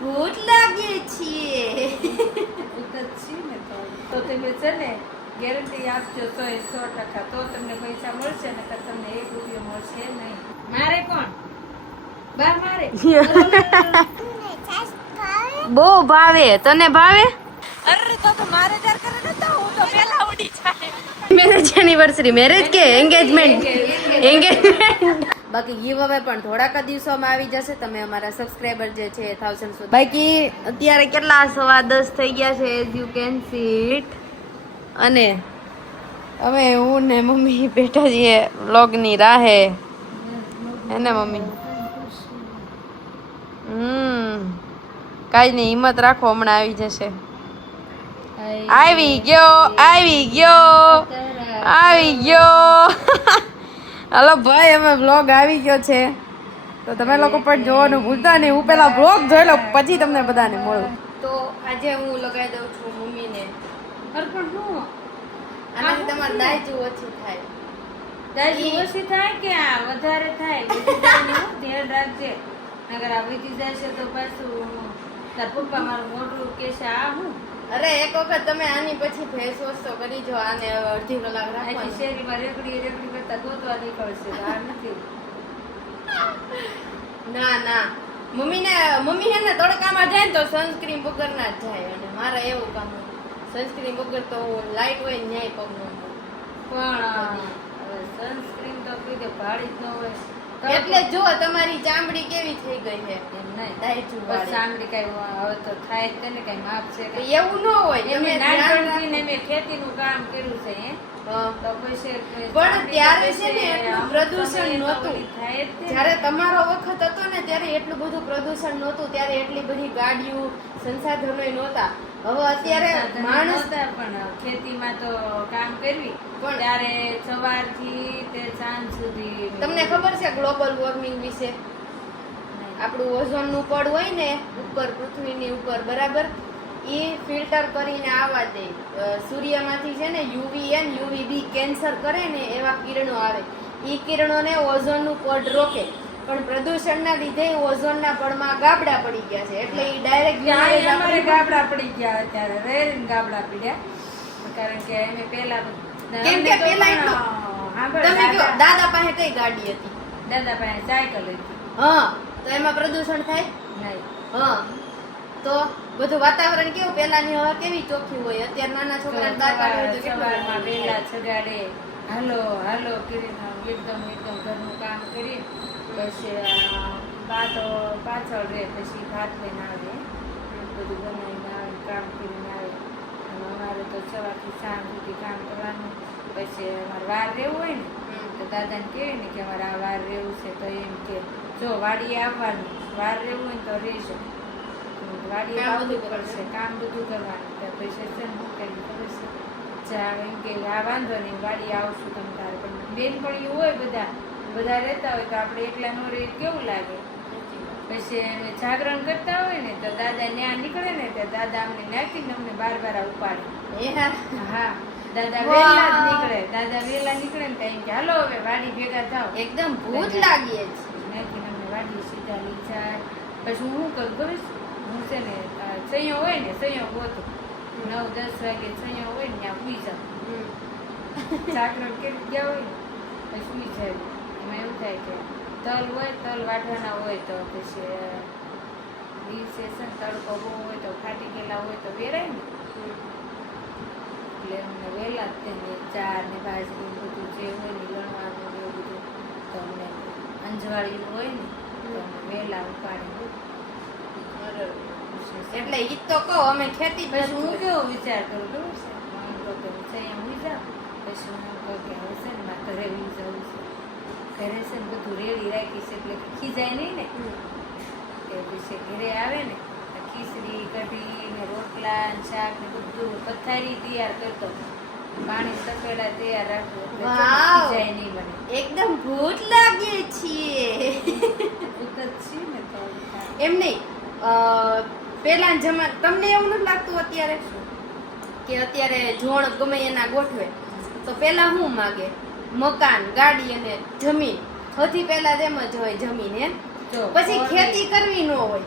ભૂત લાગીએ છીએ. ભૂત જ છીએ ને તો તમે છે ને ગેરંટી આપજો 100% તો તમને પૈસા મળશે ને તો તમને 1 રૂપિયો મળશે નહીં. મારે કોણ બા મારે બહુ ભાવે. તને ભાવે? અરે તો મારે જાર કરે ને તો હું તો પેલા ઉડી જાય. મેરેજ એનિવર્સરી, મેરેજ કે એન્ગેજમેન્ટ? એન્ગેજમેન્ટ. બાકી ગીવ અવે પણ થોડાક દિવસોમાં આવી જશે. તમે અમારા સબસ્ક્રાઇબર જે છે 1000 સુધી. બાકી અત્યારે કેટલા 10:15 થઈ ગયા છે, as you can see it. અને અમે હું ને મમ્મી બેઠા છીએ વ્લોગની રાહે. હે ને મમ્મી? કાંઈ નહીં, હિંમત રાખો, હમણાં આવી જશે. આવી ગયો, આવી ગયો, આવી ગયો. હલો ભાઈ, અમે વ્લોગ આવી ગયો છે તો તમે લોકો પણ જોવાનું ભૂલતા નહીં. હું પેલા વ્લોગ જોઈ લો પછી તમને બધાને મળું. તો આજે હું લગાવી દઉં છું મમ્મીને. પણ હું આનાથી તમારે દાયજુ ઓછી થાય. દાઈ ઓછી થાય કે આ વધારે થાય? ધ્યાન રાખજે, નગર આ વીતી જશે તો પાછું તાર પપ્પા મારું મોઢું કહેશે આ હું. અરે એક વખત તમે આની પછી ફેસ વોશ તો કરી જો. આને અડધી કલાક રાખવાની. શેરીમાં રેકડી કરતા ગોતવા નીકળશે આ નથી. ના ના, મમ્મી હે ને તડકામાં જાય ને તો સનસ્ક્રીન વગર ના જ જાય. અને મારે એવું કામ સનસ્ક્રીન વગર તો લાઈટ હોય ન્યાય પગ નો. પણ સનસ્ક્રીન તો કોઈ દે ભાડી જ ન હોય. એટલે જો તમારી ચામડી કેવી થઈ ગઈ છે. એમ નહીં દાયજુ વાળી. ચામડી કઈ હવે તો થાય જ ને કઈ માપ છે તો એવું ન હોય. તમે નાનપણથી મેં ખેતીનું કામ કર્યું છે તો પછી પણ ત્યારે છે ને એટલું પ્રદૂષણ નહોતું. થાય જ તે. જ્યારે તમારો વખત હતો ને ત્યારે એટલું બધું પ્રદૂષણ નહોતું. ત્યારે એટલી બધી ગાડીઓ સંસાધનો નહોતા. હવે અત્યારે માણસ પણ ખેતીમાં તો કામ કરવી પણ ત્યારે સવારથી તે સાંજ સુધી. તમને ખબર છે ગ્લોબલ વોર્મિંગ વિશે? આપણું ઓઝોનનું પડ હોય ને ઉપર પૃથ્વીની ઉપર, બરાબર, એ ફિલ્ટર કરીને આવવા દે. સૂર્યમાંથી છે ને યુવીએન યુવીબી કેન્સર કરે ને એવા કિરણો આવે. એ કિરણોને ઓઝોનનું પડ રોકે. પણ પ્રદૂષણના લીધે ઓઝોનના પડમાં ગાબડા પડી ગયા છે. એટલે એ ડાયરેક્ટ ગાબડા પડી ગયા. અત્યારે રેલ ગાબડા પડ્યા કારણ કે અમે પેલા કેમ કે પેલા એટલું તમે કહો દાદા પાસે કઈ ગાડી હતી? દાદા પાસે સાયકલ હતી. હા, તો એમાં પ્રદૂષણ થાય નહીં. હા, તો બધું વાતાવરણ કેવું? પેલાની હવા કેવી ચોખ્ખી હોય. અત્યારે નાના છોકરા સવારમાં વહેલા છગાડે હાલો હાલો કરીને એકદમ ઘરનું કામ કરી પછી બાતો પાછળ રહે. પછી ભાત લઈને આવે, બધું બનાવીને આવે, કામ કરીને આવે. અને અમારે તો સવારથી સાંજ સુધી કામ કરવાનું. પછી અમારે વાર રહેવું હોય ને તો દાદાને કહે ને કે અમારે આ વાર રહેવું છે તો એમ કે જો વાડીએ આવવાનું, વાર રહેવું હોય ને તો રહેશે, વાડીએ આવવું પડશે, કામ બધું કરવાનું. ત્યાં પૈસા છે ને હું કઈ ખબર છે ચા એમ કે આ વાંધો નહીં વાડીએ આવશું તમે તારે. પણ બેનપણીઓ હોય બધા રહેતા હોય તો આપણે એકલા નો રહે કેવું લાગે. પછી અમે જાગરણ કરતા હોય ને તો દાદા ન્યા નીકળે ને તો દાદા અમને નાખીને અમને બાર ઉપાડે. હા, દાદા વહેલા જ નીકળે. દાદા વહેલા નીકળે ને એમ કે હાલો હવે વાડી ભેગા થાવ. એકદમ ભૂત લાગીએ છે. નાખીને અમને વાડી સીધા લઈ જાય. પછી હું કરું ખબર છે? હું છે ને સૈયો હોય ને સૈયો ગોતું 9-10 વાગે સૈયો હોય ને ત્યાં સુઈ જાઉં. જાગરણ કરી ગયા હોય ને પછી સુઈ જાય. એમાં એવું થાય કે તલ હોય, તલ વાટવાના હોય તો પછી દિવસે છે ને તડકો બહુ હોય તો ફાટી ગયેલા હોય તો વેરાય ને. એટલે અમને વહેલા જ તેને ચા ને બાજરી બધું જે હોય ને લણવાનું એવું બધું તો અમને અંજવાળીનું હોય ને તો અમને વહેલા ઉપાડી. એટલે ઈ તો કહો અમે ખેતી પછી હું કેવો વિચાર કરું ખબર છે? હું તો અહીંયા ઉઈ જાઉં પછી હું કહું કે હવે છે ને મારે ઘરે ઉઈ જવું છે. ઘરે છે ને બધું રેડી રાખીશ એટલે ખીજાય નહીં ને. કે પછી ઘરે આવે ને ખીચડી કઢી ને રોટલા ને શાક ને બધું પથારી તૈયાર કરતો, પાણી સફેડા તૈયાર રાખવું એટલે ખીજાય નહીં મને. એકદમ ભૂત લાગીએ છીએ. ભૂત જ છીએ ને તો એમ નહીં. પેલા તમને એવું નથી લાગતું અત્યારે કે અત્યારે જોણ ગમે એના ગોઠવે તો પેલા શું માગે? મકાન, ગાડી અને જમીન. સૌથી પહેલા તેમ જ હોય જમીન. એમ પછી ખેતી કરવી ન હોય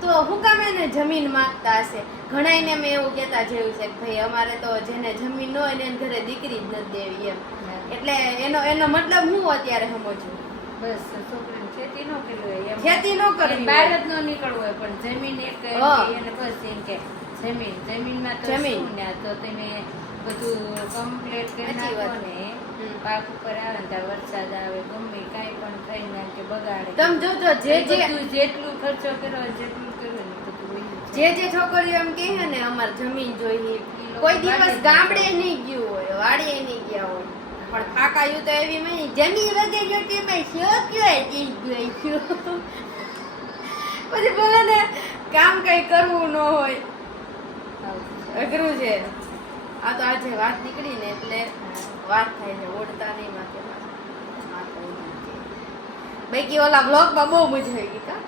તો હું કામ એને જમીન માંગતા હશે? ઘણાયને મેં એવું કહેતા જોયું છે કે ભાઈ અમારે તો જેને જમીન ન હોય ને એને ઘરે દીકરી જ નથી દેવી એમ. એટલે એનો મતલબ હું અત્યારે સમજુ. બસ છોકરીને ખેતી ન કરવી હોય એમ. ખેતી ન કરવી બહાર હોય. જ ન નીકળવું હોય પણ જમીન એક હા. એને બસ એમ કે જમીનમાં તો જમીન. શું ને તો તમે બધું કમ્પ્લીટ કરી સાચી વાત. નાખો ને હમ. પાક ઉપર આવે ને ત્યાં વરસાદ આવે ગમે કાંઈ પણ થઈ ના કે બગાડે તમે જોજો જે બધું જેટલું ખર્ચો કર્યો હોય, જેટલું કર્યું ને બધું વહી જાય. જે છોકરીઓ એમ કહે ને અમારે જમીન જોઈએ, લોકો કોઈ દિવસ વાડી ગામડે નહીં ગયું હોય, વાડીએ નહીં ગયા હોય, પણ ફાકાયું તો એવી મહી જમીન વગર જોતી મેં શું કહેવાય જી ગઈ છું. પછી બોલે ને કામ કઈ કરવું ન હોય, આવું છે. અઘરું છે. આ તો આજે વાત નીકળી ને એટલે વાત થાય છે, ઓળતા નહીં માથે બાકી ઓલા બ્લોગમાં બહુ મજા આવી ગઈ. કા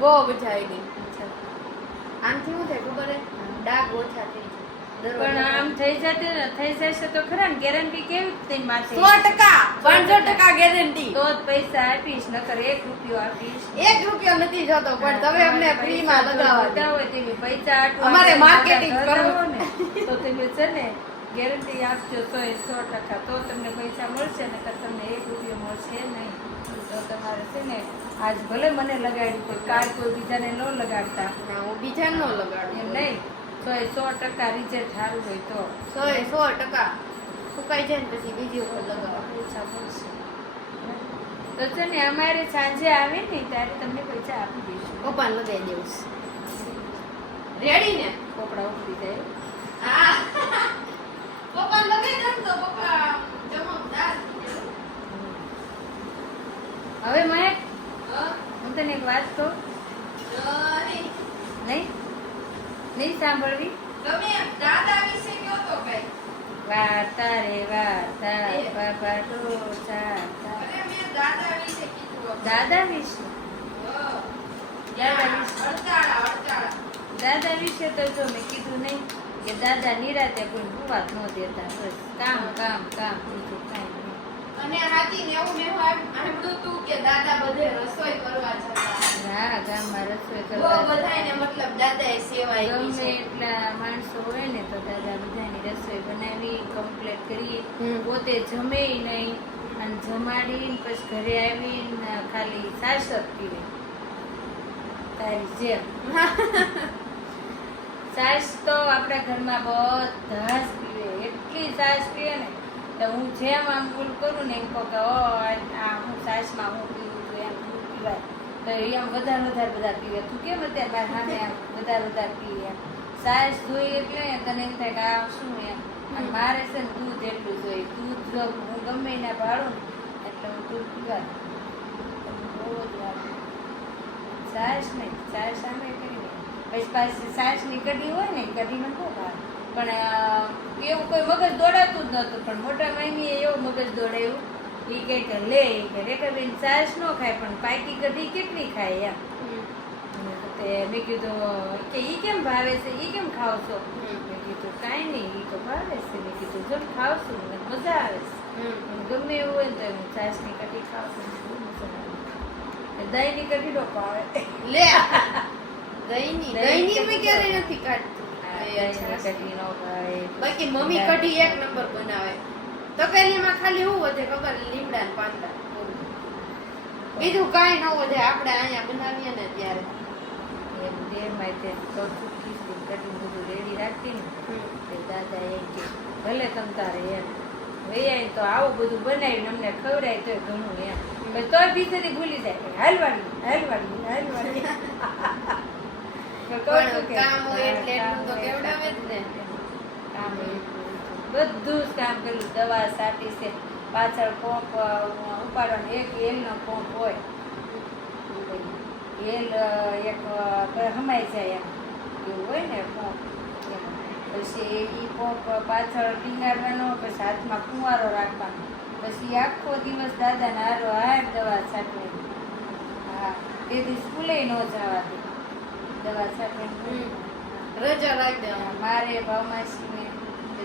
બહુ મજા આવી ગઈ. આમથી શું થાય ખબર હે? ડાઘ ઓછા થઈ જાય. પણ આમ થઈ જશે તો ખરા ને ગેરંટી કેવી તેની માથે 100%, 500% ગેરંટી. તો જ પૈસા આપીશ નકર 1 રૂપિયો આપીશ 1 રૂપિયો નથી જતો, પણ તમે અમને ફ્રી માં લગાવવા દો. હોય તેવી પૈસા આટલું અમારે આપણે marketing કરતા કરવું. હો ને તો તમે છે ને ગેરંટી આપજો 100% તો તમને પૈસા મળશે નકર તમને 1 રૂપિયો મળશે નહીં. તો તમારે છે ને આજ ભલે મને લગાડ્યું પણ કાલ કોઈ બીજાને ન લગાડતા ના, હું બીજાને ન લગાડું. એમ નહીં 100% રિઝલ્ટ સારું હોય તો 100% ફૂંકાઈ જાય ને પછી બીજી વખત લગાવવા. પૈસા મળશે. તો છે ને અમારે સાંજે આવે ને ત્યારે તમને પૈસા આપી દઈશું. પપ્પાને લગાવી દેવું છે. રેડી ને? કપડા ઉપડી જાય. હા. પપ્પાને લગાવી દઉં તો પપ્પા ચમકદાર થઈ જાય. હવે મહેક હા. હું તને એક વાત કહું અરે, નહીં સાંભળવી તમે દાદા વિશે કહો તો કઈ. વાર્તા રે વાર્તા એ. બાબા ઢોસા અરે, મેં દાદા વિશે કીધું. દાદા વિશે હા. દાદા વિશે. અડતાળા. દાદા વિશે તો જો મેં કીધું નહીં કે દાદા નિરાતે કોઈ હુવાત ન દેતા બસ કામ કામ કામ બીજું કાંઈ નહીં. અને હાથી ને એવું મેં સાંભળ્યું હતું કે દાદા બધે રસોઈ કરવા જતા. હા ગામમાં રસોઈ બહુ કરવા બધાયને મતલબ દાદાએ સેવા આપી ગમે છે. એટલા માણસો હોય ને તો દાદા બધાની રસોઈ બનાવી કમ્પ્લીટ કરી હમ. પોતે જમે નહીં અને જમાડીને પછી ઘરે આવીને ખાલી છાશ જ પીવે તારી જેમ. છાશ તો આપણા ઘરમાં બધા જ પીવે એટલી છાશ પીવે ને તો હું જેમ આમ ભૂલ કરું ને એમ કહું કે ઓ આ હું છાશમાં હું પીવું છું એમ દૂધ પીવાય તો એ આમ વધારે બધા પીવે તું કેમ અત્યારે મારા સામે આમ વધારે પીવે એમ છાશ જોઈ એટલે તને એમ થાય કે આ શું એમ અને મારે છે ને દૂધ એટલું જોઈએ દૂધ જો હું ગમે એના ભાડું ને એટલે હું દૂધ પીવા બહુ જ વાર છાશ નહીં છાશ સામે કરીને પછી પાછી છાશની કઢી હોય ને કઢીને બહુ ભાવે પણ એવું કોઈ મગજ દોડાતું જ નહોતું પણ મોટા મામીએ એવું મગજ દોડાયું એ કહે કે લે કે રેખાબેન છાશ ન ખાય પણ પાકી કઢી કેટલી ખાય એમ તે મેં કીધું કે ઈ કેમ ભાવે છે ઈ કેમ ખાવ છો મેં કીધું કાંઈ નહીં ઈ તો ભાવે છે મેં કીધું જો ખાવ છું મને મજા આવે છે ગમે એવું હોય ને તો હું છાશની કઢી ખાવ છું બહુ મજા આવે દહીંની કઢી નો ભાવે લે દહીંની મેં ક્યારે નથી કાઢતી. દહીંની કઢી નો ભાવે બાકી મમ્મી કઢી એક નંબર બનાવે. તપેલીમાં ખાલી શું વધે ખબર? લીમડા ને પાંદડા. બીજું કાંઈ ન વધે. આપણે અહીંયા બનાવીએ ને ત્યારે. એમ દેરમાં તે ચોખ્ખું ખીચડી કઢી બધું રેડી રાખી ને તે દાદા એમ કે ભલે તમ તારે એમ વૈયા તો આવું બધું બનાવીને અમને ખવડાય તોય ઘણું એમ પછી તોય ભીતરી ભૂલી જાય હાલવાડી પણ કામ હોય એટલે એટલું તો કેવડાવે જ ને. કામ બધું જ કામ કર્યું દવા સાટી છે પાછળ પંપ ઉપાડવાનો એક એલનો પંપ હોય એલ એક હમાઈ જાય એમ એવું હોય ને પંપ પછી એ પંપ પાછળ ટીંગાડવાનો પછી હાથમાં કુંવારો રાખવાનો પછી આખો દિવસ દાદાને હારો હાર દવા છાંટવાની. હા તેથી સ્કૂલે ન જવાતું દવા છાંટવાની. રજા રાખી દેવાનું. મારે ભાવમાસીને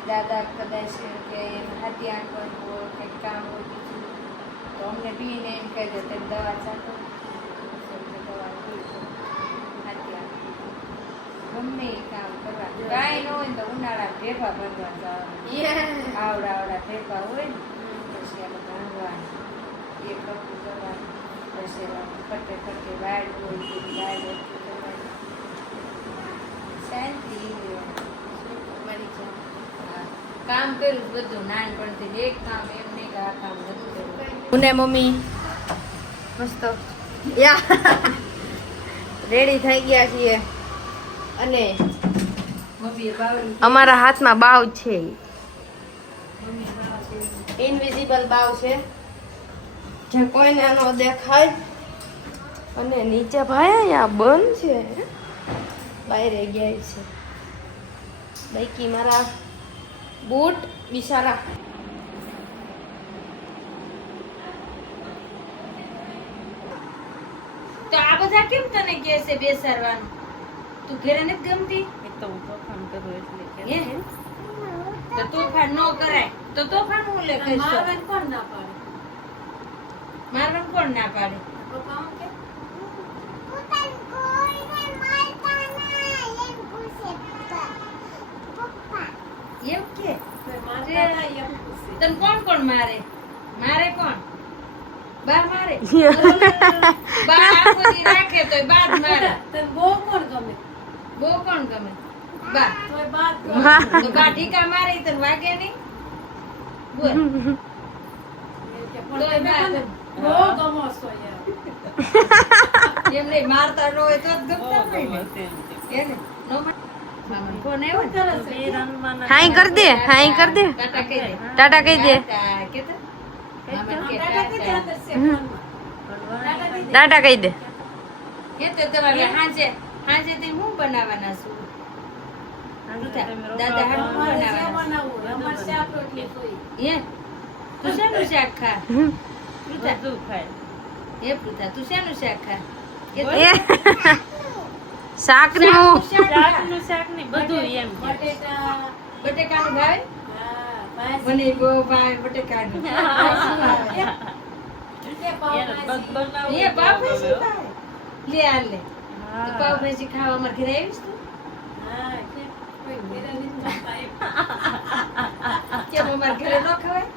દાદા કદાચ કે હાથી આંકવાનું હોય કંઈક કામ હોય બીજું તો અમને બીને એમ કહી દે તેમ દવા છાંટો દવા ગમે એ કામ કરવા કાંઈ ન હોય ને તો ઉનાળા ભેગા ભરવા જવાનું આવડા ભેગા હોય ને પછી આપણે ભરવાનું એક કપડું કરવાનું પછી ફટકે વાડ હોય તો વાડ કરવાની શાંતિ કામ કર્યું બધું નાનપણથી એક કામ એમ નહીં કે આ કામ નથી કર્યું હું ને મમ્મી મસ્ત રેડી થઈ ગયા છીએ અને મમ્મીએ બાવડી અમારા હાથમાં બાવ છે મમ્મીએ બાવડી ઇનવિઝિબલ બાવ છે જે કોઈને ન દેખાય અને નીચે ભાઈ આ બંધ છે બહાર ગયા છે બાકી મારા બૂટ બિચારા તો આ બધા કેમ તને કહે છે બેસાડવાનું તું ઘરે નથી ગમતી તો હું તોફાન કરું એટલે કે હે? તો તોફાન ન કરાય તો તોફાન હું લે કહીશ તો? મારવાને કોણ ના પાડે? મારવાનું કોણ ના પાડે પપ્પા આમ કે એમ કે કોઈ મારતા ના એમ પૂછે. તને કોણ કોણ મારે મારે કોણ બા મારે બા આખો દી રાખે તોય બા જ મારે તને બહુ કોણ ગમે? બહુ કોણ ગમે બા તોય બાદ ગમે. તો બા ઢીકા મારે ઈ તને વાગે નહીં બોલ એમ કે પણ તોય તમે બા મને બહુ ગમો છો યાર. એમ નહીં મારતા ન હોય તો જ ગમતા હોય ને એને નો મામા ફોન આવ્યો ને? ચાલો છે. હાઈ કર દે હાઈ કર દે ટાટા કહી દે ટાટા કહી દે ટાટા કે તો મામા કે ટાટા કીધી ટાટા અંદર છે ફોનમાં. ટાટા કીધી. ટાટા કહી દે એ તો તમારે હાંજે તે હું બનાવવાના છું દાદા હારું હું અમારે જે બનાવવાના બનાવવું હોય, અમારે શાક રોટલી જોઈ. હે તું શેનું શાક ખા પૃથા બધું ખાય. હે પૃથા તું શેનું શાક ખા કે એ શાકનું શાકનું શાક નહીં, બધું એમ કે. બટેટા, બટેકાનું ભાવે હા, ભાજી. મને બહુ ભાવે બટેકાનું કે પાવભાજી. એ પાવભાજી ભાવે લે આ લે તો પાવભાજી ખાવા અમારે ઘરે આવીશ તું હા, કે કોઈ ઘરે નથી જમતા એમ. કેમ અમારે ઘરે ન ખવાય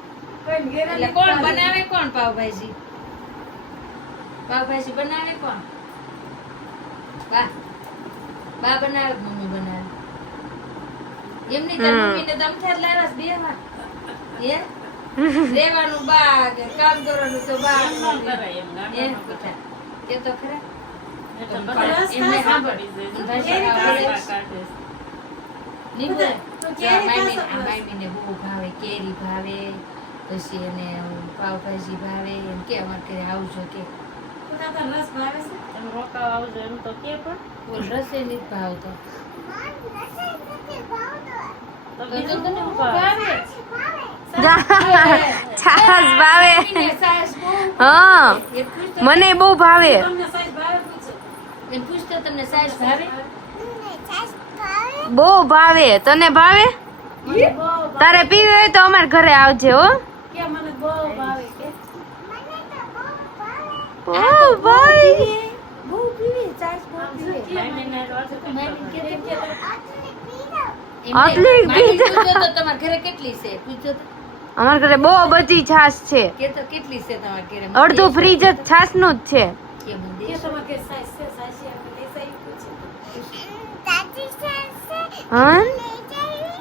કોઈ ઘરે એટલે નથી કોણ ખાતા. બનાવે કોણ પાવભાજી પાવભાજી બનાવે કોણ બા બા બનાવે કે મમ્મી બનાવે એમની તાર મમ્મીને દમ થાર લાવ્યા બે વાર હે રહેવાનું બા કે કામ કરવાનું તો બા એમ ન કરાય એમ, એ બેટા, કે તો ખરા એટલે પણ બધા એમને રસ સાંભળ. ખાસ ભાષા કેરી આવડે ખાસ છે. કાઢે છે. નહીં બોલે? તો કેરી મામી- ખાસ આ મામીને બહુ ભાવે કેરી ભાવે પછી એને પાવભાજી ભાવે એમ કે અમારે ઘરે આવજો કે બધા તો રસ ભાવે છે. તમે રોકાવા આવજો એમ તો કે પણ બોલ રસે નથી ભાવતો તો તો બીજું તને શું શું ભાવે? ભાવે છાસ ભાવે મામીને સાસ બહુ હા એ પૂછતો મને બહુ ભાવે તમને સાઈઝ ભાવે પૂછો. એ પૂછતો તમને સાસ ભાવે બહુ ભાવે તને ભાવે મને બહુ ભાવે. તારે પીવી હોય તો અમારા ઘરે આવજે હો કે મને બહુ ભાવે કે બહુ ભાવે બહુ પીવે સાસ બહુ આમ પીવે શું કે મામીને રોજ મામી કે એમ કે આટલી મામી પીધા. પૂછતો તો તમારા ઘરે કેટલી છે પૂછતો તો અમારા ઘરે બહુ બધી છાસ છે કે તો કેટલી છે તમારા ઘરે અડધું ફ્રીજ જ છાસ નું જ છે કે મને કે દેશો. તમારે કે સાઈઝ છે સાઈઝ છે એમ કે સાઈઝ પૂછે. હા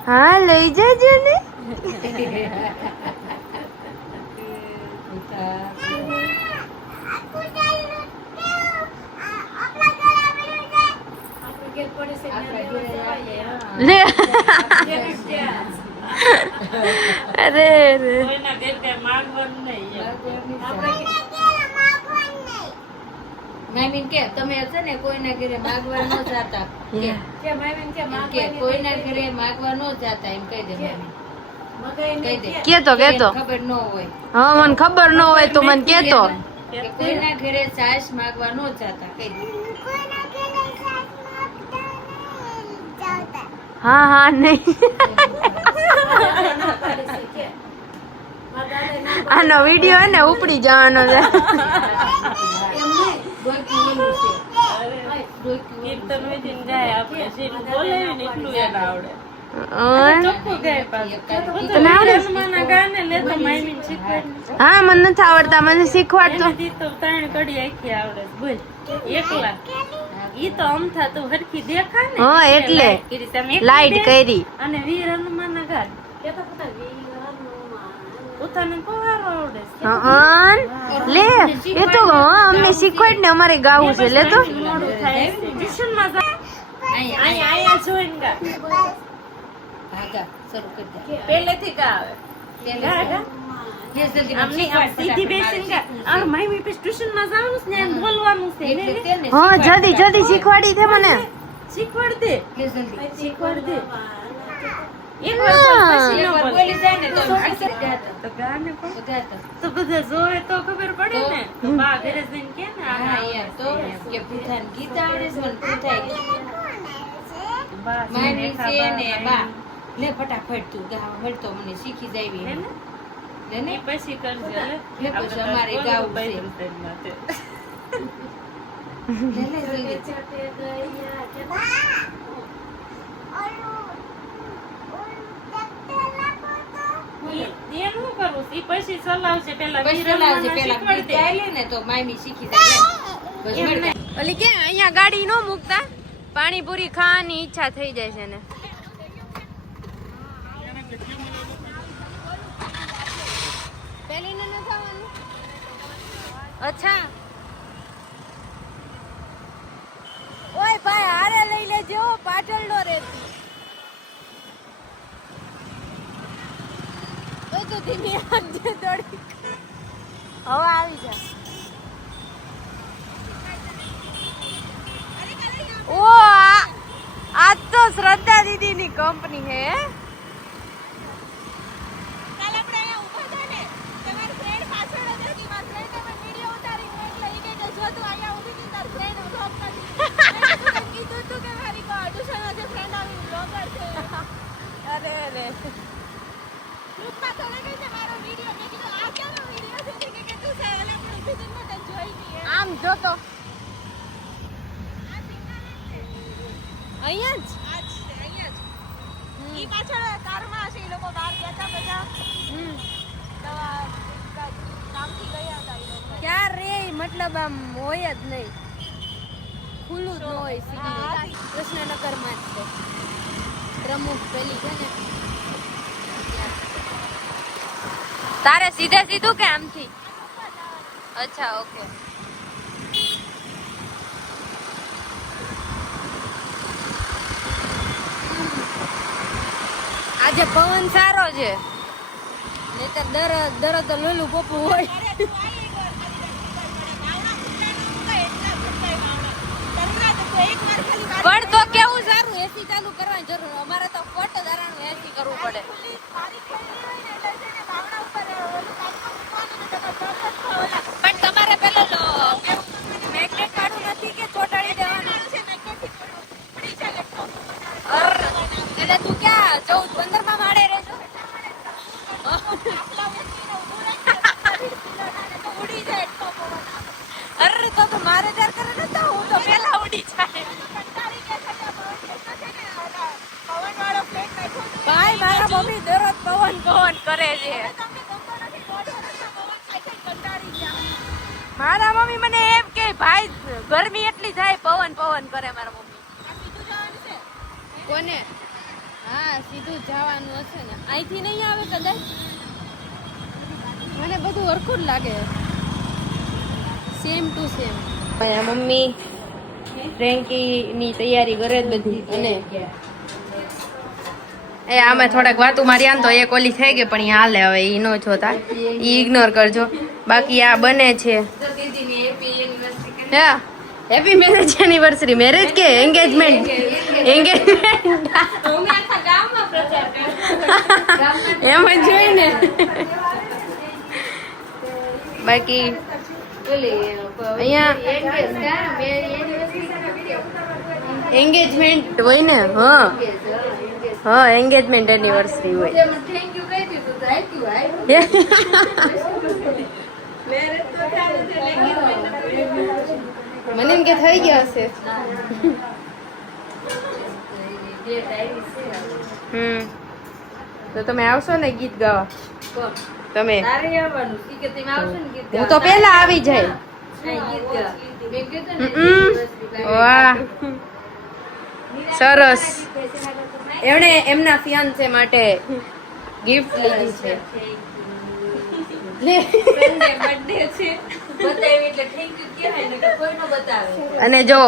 હા લઈ જજો ને આપણે ઘેર પડે છે આપણા ત્યાં ઘરે લેવા આવે, જવાય. હા. લે જેને ત્યાં. અરે રે કોઈના ઘેર કાંઈ માંગવાનું નહીં એમ. આપણે કે મામીન કે તમે છે ને કોઈના ઘરે માગવા ન જાતા કે કે મામીને કે એમ કે માગવાની કોઈના નહીં ઘરે માગવા ન જાતા એમ કહી દે મામી મગાઈને કહી દે કે. કેતો કેતો ખબર ન હોય હા મને ખબર ન હોય તો મને કેતો કે કોઈના ઘરે સાસ માગવા ન જાતા કહી દે હા હા નહીં ના પાડે છે કે. મારા દાદાએ ના આનો વિડીયો હે ને ઉપડી જવાનો છે પાડે. એમ નહીં. ગોતી ઓલું છે ભાઈ, કીર્તન હોય ને ગાય આપણે જેટલું બોલાવીએ ને એટલું એને આવડે. ચોખ્ખું ગાય પાછું. તને આવડે? હનુમાનના ગાને લે તો મામીને શીખવાડી. હા મને નથી આવડતા, મને શીખવાડતો. એને દી તો 3 કડી આખી આવડે છે. બોલ એકલા ઈ તો અમથા તો હરખી દેખાય ને હા, એટલે. કરી તમે એકલી લાઈટ દે. કરી. અને વીર હનુમાનના ગાન કેતા હતા વીરનું પોતાને કોહારો આવડે છે. હા લે એ તો હા, અમને શીખવાડ ને, અમારે ગાવું છે. લે તો મોડું થાય છે. ટ્યુશનમાં જા. અહીંયા જોઈને ગા. પહેલેથી ગા આવે. ગા, ગા. આમ નહીં, આમ સીધી બેસીને ગા. આ મામી પછી ટ્યુશનમાં જવાનું છે ને, એને બોલવાનું છે ને, ને. હા, જલ્દી જલ્દી શીખવાડી દે મને. શીખવાડ દે. શીખવાડ દે. એક હા. વાર પછી ન બોલી જાય ને તો તો ગાને પણ તો બધા જોવે તો ખબર પડે ને. તો બા ઘરે જઈને કે ને આ બા મામી રેખા છે ને બા બા લે ફટાફટ તું ગાવા મળતો મને શીખી હે જાવી ને? લે ને એ પછી કરજે લે. લે પછી અમારે આપણે ગાવું તો છે. માટે. લે લે જલ્દી ચટે ગયા કે એમ શું કરવું છે? ઈ પછી ચલાવશે પેલા પછી વીર લાવજે હનુમાનના પેલા શીખવાડી દે. ગાય લે ને તો મામી શીખી જાય લે. બસ એમ મળતા. નહીં. ઓલી કે અહીંયા ગાડી નો મૂકતા, પાણીપુરી ખાવાની ઈચ્છા થઈ જાય છે ને. પેલીને ન ખાવાનું? અચ્છા. ઓય ભાઈ હારે લઈ લેજો, પાટલ નો રહેતી. ઓય તો ધીમી આપજે થોડી. હવે આવી જા. ઓ આજ તો શ્રદ્ધા દીદી ની કંપની હે. અરે અરે આમ જો તો અહીંયા જ ક્યાં રે મતલબ આમ હોય જ નહીં, ખુલ્લું જ ન હોય. સીધી કૃષ્ણનગર માં જ છે પ્રમુખ પેલી છે ને. તારે સીધે સીધું કે આમથી? અચ્છા ઓકે. આજે પવન સારો છે, નહીતર દરદ લોલું પપ્પું હોય. પણ તો કેવું સારું, એસી ચાલુ કરવાની જરૂર, અમારે તો ફટ ધારાનું એસી કરવું પડે. પણ તમારે પેલો મેગ્નેટ કાઢવું નથી કે ચોટાડી દેવાનું? એટલે તું ક્યાં 14-15 માં માળે રહેશો? અરે તો મારે ત્યાર કરે નતા, હું તો પેલા ઉડી જાય. ભાઈ મારા મમ્મી દરરોજ પવન કરે છે. મારા મમ્મી મને એમ કે ભાઈ ગરમી એટલી થાય, પવન કરે મારા મમ્મી. કોને? હા સીધું જવાનું હશે ને, અહીંથી નહીં આવે કદાચ. મને બધું હરખું જ લાગે, સેમ ટુ સેમ. અહીંયા મમ્મી ફ્રેન્કી ની તૈયારી કરે જ બધી. અને એ આમાં થોડાક વાતું મારી આમ તો એક ઓલી થઈ ગઈ, પણ ઈ હાલે હવે, ઈ નો જોતા, ઈ ઇગ્નોર કરજો. બાકી આ બને છે. હા હેપી મેરેજ એનિવર્સરી. મેરેજ કે એંગેજમેન્ટ? એંગેજમેન્ટ એમ જ જોઈ ને. બાકી અહીંયા એંગેજમેન્ટ હોય ને. હા એંગેજમેન્ટ એનિવર્સરી હોય. મને એમ કે થઈ ગયા હશે. તો તમે આવશો ને ગીત ગાવા? તમે હું તો પેલા આવી જાય. વાહ સરસ. એમણે એમના ફિયાન્સે માટે ગિફ્ટ લીધી છે. અને જો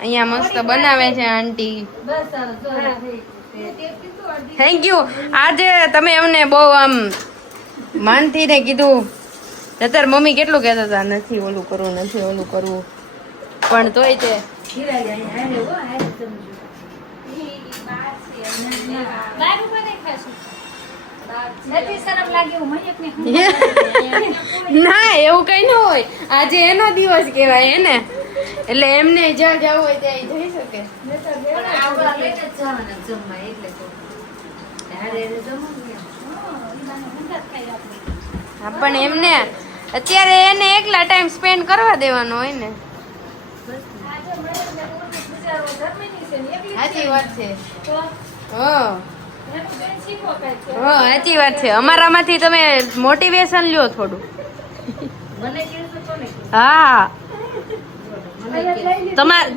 અહીંયા મસ્ત બનાવે છે આંટી. Thank you. આજે તમે એમને બહુ આમ માનથી ને કીધું. અત્યારે મમ્મી કેટલું કહેતા હતા નથી ઓલું કરવું નથી ઓલું કરવું, પણ તોય તે ના એવું કઈ ન હોય. આજે એનો દિવસ કહેવાય એને, એટલે એમને જ્યાં જવું હોય ત્યાં જઈ શકે. પણ એમને અત્યારે એને એકલા ટાઈમ સ્પેન્ડ કરવા દેવાનો હોય ને. સાચી વાત છે. હા સાચી વાત છે. અમારામાંથી તમે મોટિવેશન લ્યો થોડું. હા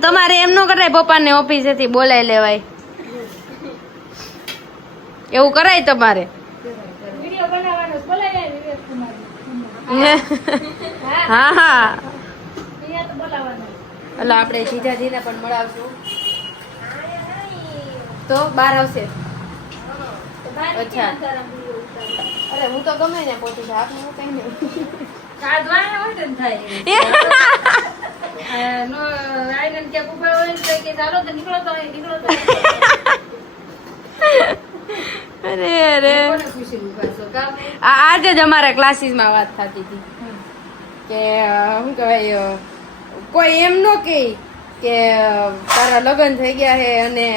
તમારે એમ ન કરાય પપ્પાને ઓફિસેથી બોલાવી લેવાય, એવું કરાય તમારે. હા હા એટલે આપણે જીજાજીને પણ મળાવશું તો બહાર આવશે. અચ્છા અરે હું તો ગમે ને પહોંચી જાય આપને હું કઈ નહીં. અરે અરે આજે જ અમારા ક્લાસીસમાં વાત થતી હતી કે શું કહેવાય, કોઈ એમ ન કહે કે તારા લગ્ન થઈ ગયા છે અને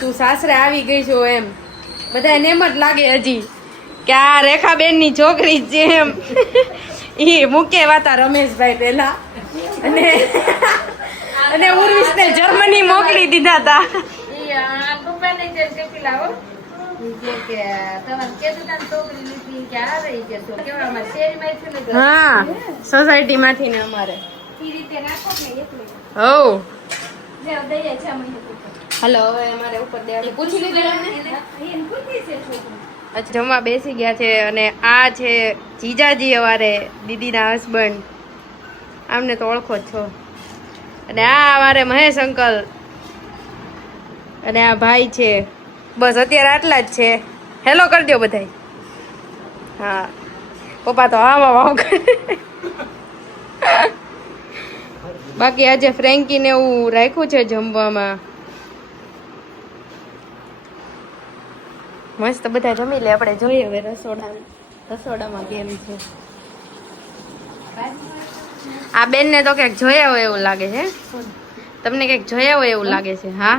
તું સાસરે આવી ગઈ છો, એમ બધાને એમ જ લાગે હજી કે આ રેખાબેન ની છોકરી છે એમ. ઈ મૂકે વાતા રમેશભાઈ પેલા અને ઉર્વિશને જર્મની મોકલી દીધા હતા. હા સોસાયટી માંથી ને અમારે હાલો હવે અમારે ઉપર પૂછી લીધું. જમવા બેસી ગયા છે અને આ છે જીજાજી અમારે દીદીના હસબન્ડ. આમને તો ઓળખો જ છો. અને આ અમારે મહેશ અંકલ અને આ ભાઈ છે. બસ અત્યારે આટલા જ છે. હેલો કરજો બધાય. હા પપ્પા તો હા વાવ કરે. બાકી આજે ફ્રેન્કીને એવું રાખ્યું છે જમવામાં. મસ્ત બધા જમી લે, આપણે જોઈએ હવે રસોડામાં કેમ છે. આ બેન ને તો ક્યાંક જોયા હોય એવું લાગે છે. તમને ક્યાંક જોયા હોય એવું લાગે છે. હા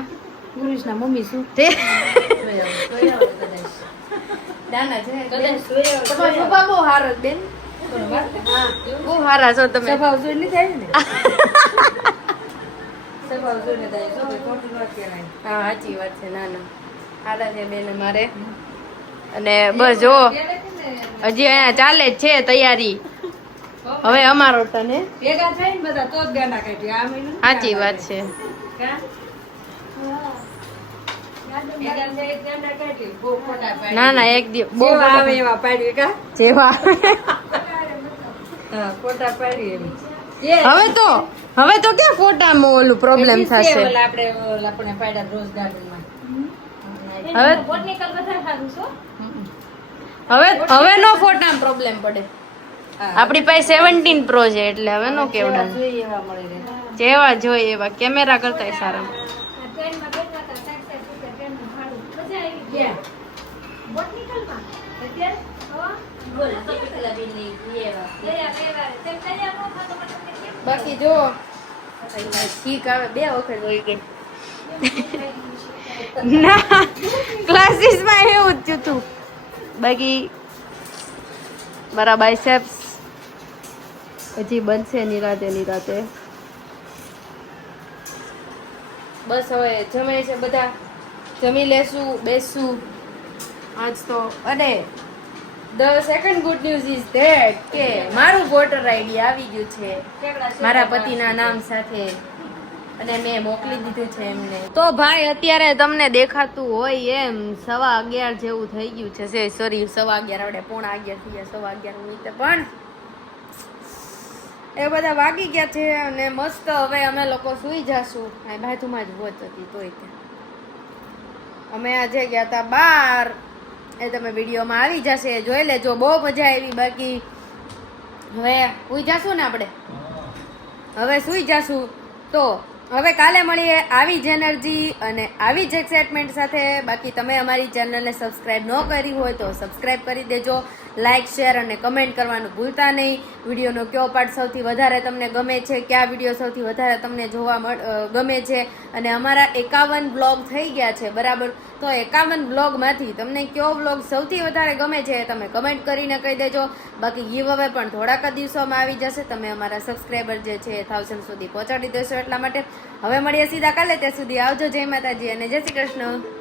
પુરુષના મમ્મી શું તે દાના છે. તમારો સ્વભાવ બહુ સારો બેન. બહુ સારા છો તમે. સ્વભાવ જોઈને થાય ને. સ્વભાવ જોઈને થાય. હા સાચી વાત છે. ના ના સારા છે બેન અમારે. અને બસ જો હજી અહીંયા ચાલે જ છે તૈયારી. હવે અમારો ટર્ન હે. ભેગા થઈને બધા તો જ ગાના કાઢી. આ મહિનો સાચી વાત છે. ના ના એક દિવસ બહુ આવે એવા પાડી કા જેવા ફોટા પાડી એમ. હવે તો ક્યાં ફોટામાં ઓલું પ્રોબ્લેમ થશે. આપણે પાડ્યા રોઝ ગાર્ડનમાં. હવે નો ફોટામાં પ્રોબ્લેમ પડે. આપણી પાસે 17 પ્રો છે એટલે હવે નો કેવડા જેવા જોઈએ એવા કેમેરા કરતા સારા. બાકી જો છીક આવે 2 વખત હોઈ ગઈ. ના ક્લાસીસ માં એવું જ થયું હતું. બાકી મારા બાયસેપ્સ હજી બનશે નિરાતે. બસ હવે જમે છે બધા, જમી લેશું, બેસશું આજ તો. અને the second good news is that કે મારું વોટર આઈડી આવી ગયું છે મારા પતિના નામ સાથે, અને મેં મોકલી દીધું છે એમને. તો ભાઈ અત્યારે તમને દેખાતું હોય એમ 11:15 જેવું થઈ ગયું છે. સોરી 11:15 આપણે 11:15 થઈ ગયા, 11:15 મિનિટે પણ એ બધા વાગી ગયા છે. અને મસ્ત હવે અમે લોકો સુઈ જાશું. આ બાજુમાં જ વોચ હતી તોય તે અમે આજે ગયા હતા બહાર, એ તમે વિડીયોમાં આવી જશે, જોઈ લેજો. બહુ મજા આવી. બાકી હવે સુઈ જાશું ને આપણે, હવે સુઈ જાશું. તો હવે કાલે મળીએ આવી જ એનર્જી અને આવી જ એક્સાઇટમેન્ટ સાથે. બાકી તમે અમારી ચેનલને સબસ્ક્રાઇબ ન કરી હોય તો સબસ્ક્રાઇબ કરી દેજો. લાઇક, શેર અને કમેન્ટ કરવાનું ભૂલતા નહીં. વિડીયોનો કયો પાર્ટ સૌથી વધારે તમને ગમે છે, કયા વિડીયો સૌથી વધારે તમને જોવા ગમે છે. અને અમારા 51 બ્લોગ થઈ ગયા છે બરાબર, તો 51 બ્લોગમાંથી તમને કયો બ્લોગ સૌથી વધારે ગમે છે તમે કમેન્ટ કરીને કહી દેજો. બાકી ગીવ અવે પણ થોડાક જ દિવસોમાં આવી જશે. તમે અમારા સબસ્ક્રાઈબર જે છે 1000 સુધી પહોંચાડી દેશો એટલા માટે. હવે મળીએ સીધા કાલે, ત્યાં સુધી આવજો. જય માતાજી અને જય શ્રી કૃષ્ણ.